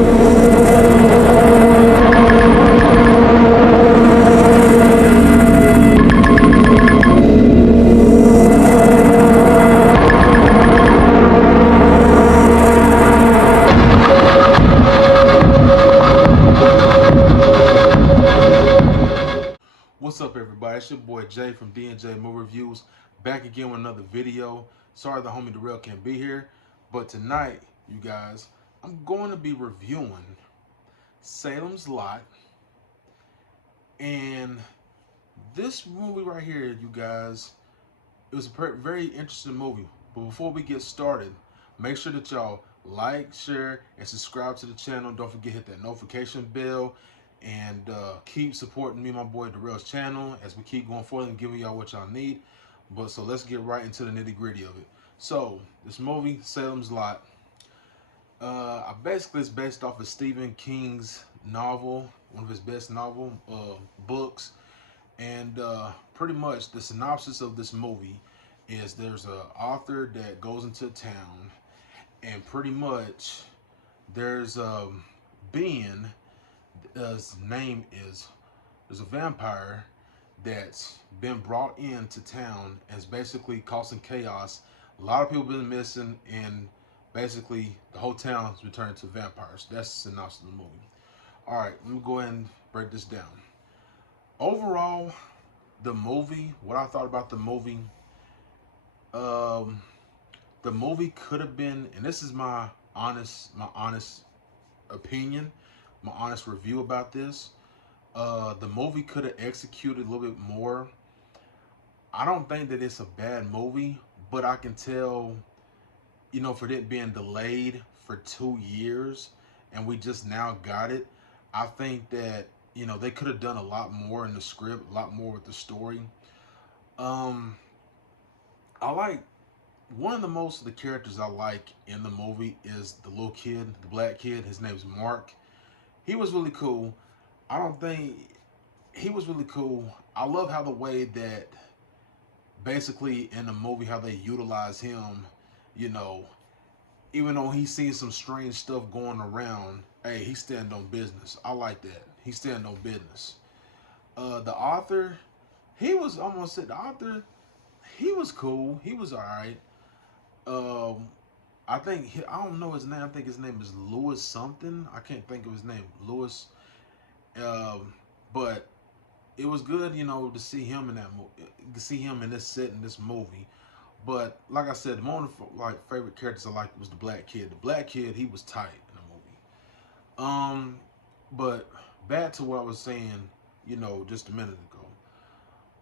What's up, everybody? It's your boy Jay from D&J Movie Reviews, back again with another video. Sorry the homie Darrell can't be here, but tonight, you guys, I'm going to be reviewing Salem's Lot. And this movie right here, you guys, it was a very interesting movie. But before we get started, make sure that y'all like, share, and subscribe to the channel. Don't forget to hit that notification bell and keep supporting me and my boy Darrell's channel as we keep going forward and giving y'all what y'all need. But so let's get right into the nitty gritty of it. So this movie, Salem's Lot, basically it's based off of Stephen King's novel, one of his best novel books. And pretty much the synopsis of this movie is there's an author that goes into town, and pretty much there's a being, his name is, there's a vampire that's been brought into town and is basically causing chaos. A lot of people been missing, and basically the whole town's returned to vampires. That's the synopsis of the movie. All right, let me go ahead and break this down. Overall, the movie, what I thought about the movie could have been, and this is my honest opinion, my honest review about this. The movie could have executed a little bit more. I don't think that it's a bad movie, but I can tell, for it being delayed for 2 years and we just now got it, I think that, they could have done a lot more in the script, a lot more with the story. I like, one of the most of the characters I like in the movie is the little kid, the black kid. His name's Mark. He was really cool. I don't think he was really cool. I love how the way that basically in the movie how they utilize him, you know, even though he's seen some strange stuff going around, hey, he stand on business. I like that. He stand on business. The author, he was almost said the author, he was cool. He was alright. Um, I don't know his name. I think his name is Lewis something. I can't think of his name. Lewis. Um, but it was good, to see him in that movie, to see him in this set in this movie. But like I said, one of the favorite characters I liked was the black kid. The black kid, he was tight in the movie. But back to what I was saying, just a minute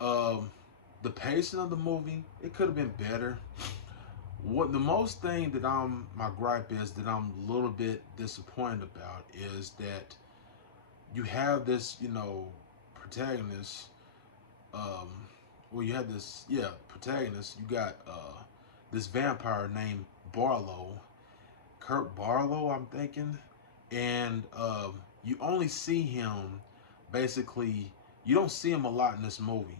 ago. The pacing of the movie, it could have been better. What the most thing that my gripe is that I'm a little bit disappointed about is that you have this, protagonist. Um, well, you have this, protagonist. You got this vampire named Barlow, Kurt Barlow, I'm thinking, and you only see him basically. You don't see him a lot in this movie,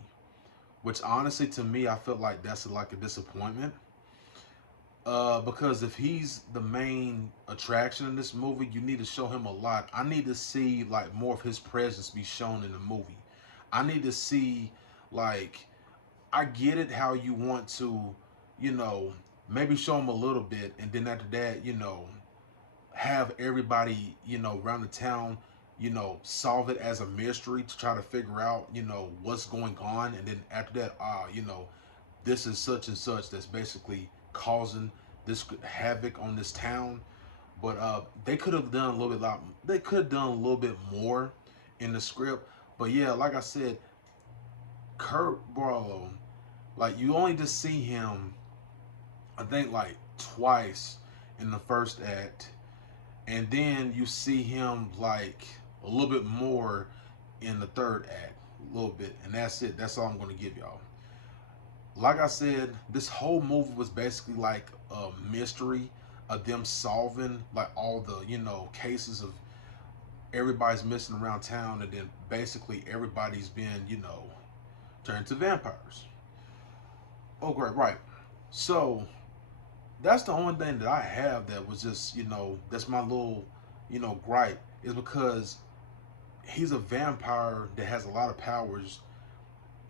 which honestly, to me, I felt like that's like a disappointment. Because if he's the main attraction in this movie, you need to show him a lot. I need to see like more of his presence be shown in the movie. I need to see, like, I get it how you want to, you know, maybe show him a little bit, and then after that, have everybody, around the town, solve it as a mystery to try to figure out, what's going on, and then after that, this is such and such that's basically causing this havoc on this town. But they could have done a little bit lot. They could have done a little bit more in the script. But yeah, like I said, Kurt Barlow, like you only just see him, I think like twice in the first act, and then you see him like a little bit more in the third act, a little bit, and that's it. That's all I'm going to give y'all. Like I said, this whole movie was basically like a mystery of them solving like all the cases of everybody's missing around town, and then basically everybody's been turned to vampires. Oh, great, right. So that's the only thing that I have that was just that's my little gripe is because he's a vampire that has a lot of powers,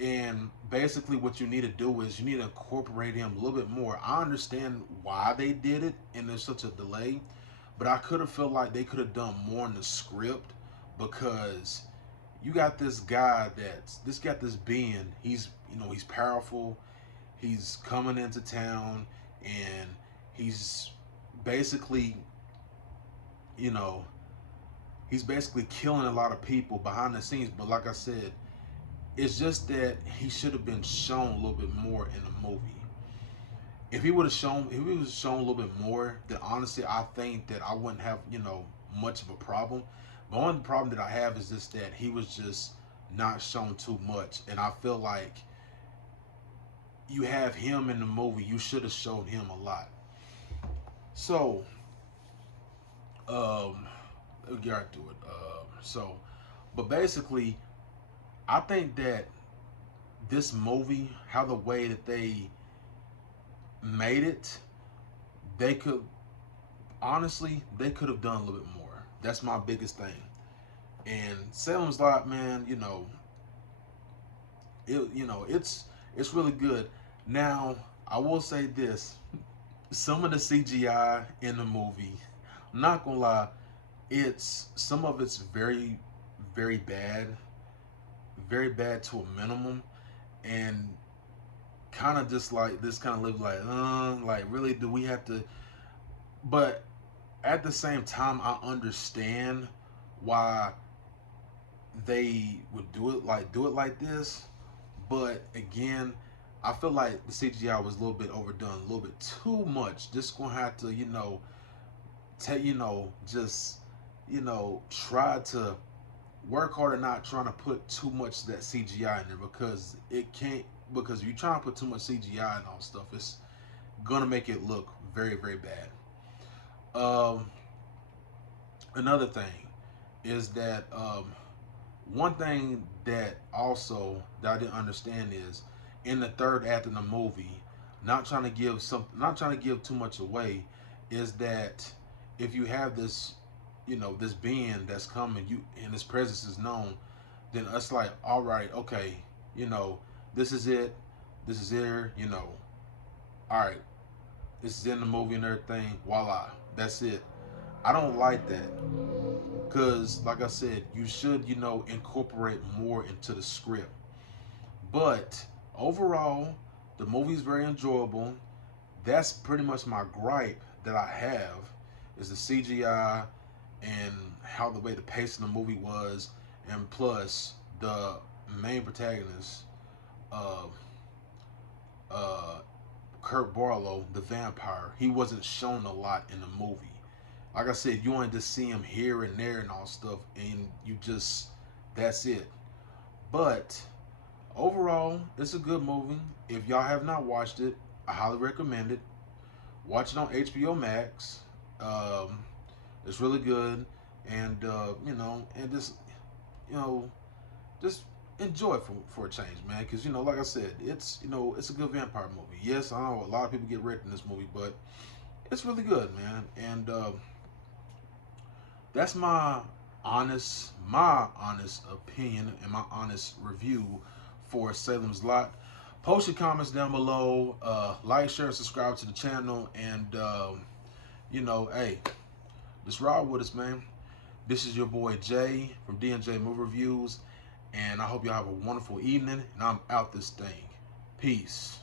and basically what you need to do is you need to incorporate him a little bit more. I understand why they did it and there's such a delay, but I could have felt like they could have done more in the script, because you got this being. He's powerful. He's coming into town, and he's basically, you know, he's basically killing a lot of people behind the scenes. But like I said, it's just that he should have been shown a little bit more in the movie. If he was shown a little bit more, then honestly, I think that I wouldn't have, much of a problem. The only problem that I have is just that he was just not shown too much, and I feel like you have him in the movie, you should have showed him a lot. So, let's get right to it. But basically, I think that this movie, how the way that they made it, they could they could have done a little bit more. That's my biggest thing. And Salem's Lot, man, it's really good. Now, I will say this: some of the CGI in the movie, I'm not gonna lie, some of it's very, very bad, very bad to a minimum, and kind of just like this kind of live like really do we have to? But at the same time, I understand why they would do it like this. But again, I feel like the CGI was a little bit overdone, a little bit too much. Just gonna have to, take, just, try to work harder, not trying to put too much of that CGI in there, because it can't. Because if you're trying to put too much CGI and all stuff, it's gonna make it look very, very bad. Um, Another thing is that one thing that also that I didn't understand is in the third act of the movie, not trying to give too much away, is that if you have this, this being that's coming, you and his presence is known, then it's like, all right, okay, you know, this is it, this is here, all right, this is in the movie and everything, voila, that's it. I don't like that. Because, like I said, you should, incorporate more into the script. But overall, the movie's very enjoyable. That's pretty much my gripe that I have, is the CGI and how the way the pace of the movie was, and plus the main protagonist, uh, uh, Kurt Barlow, the vampire. He wasn't shown a lot in the movie. Like I said, you only just see him here and there and all stuff, and that's it. But overall, it's a good movie. If y'all have not watched it, I highly recommend it. Watch it on HBO Max. Um, it's really good, and and you know, just enjoy it for a change, man. Because like I said, it's a good vampire movie. Yes, I know a lot of people get wrecked in this movie, but it's really good, man. And that's my honest opinion and my honest review for Salem's Lot. Post your comments down below. Like, share, and subscribe to the channel. And hey, just ride with us, man. This is your boy Jay from D&J Movie Reviews, and I hope y'all have a wonderful evening. And I'm out this thing. Peace.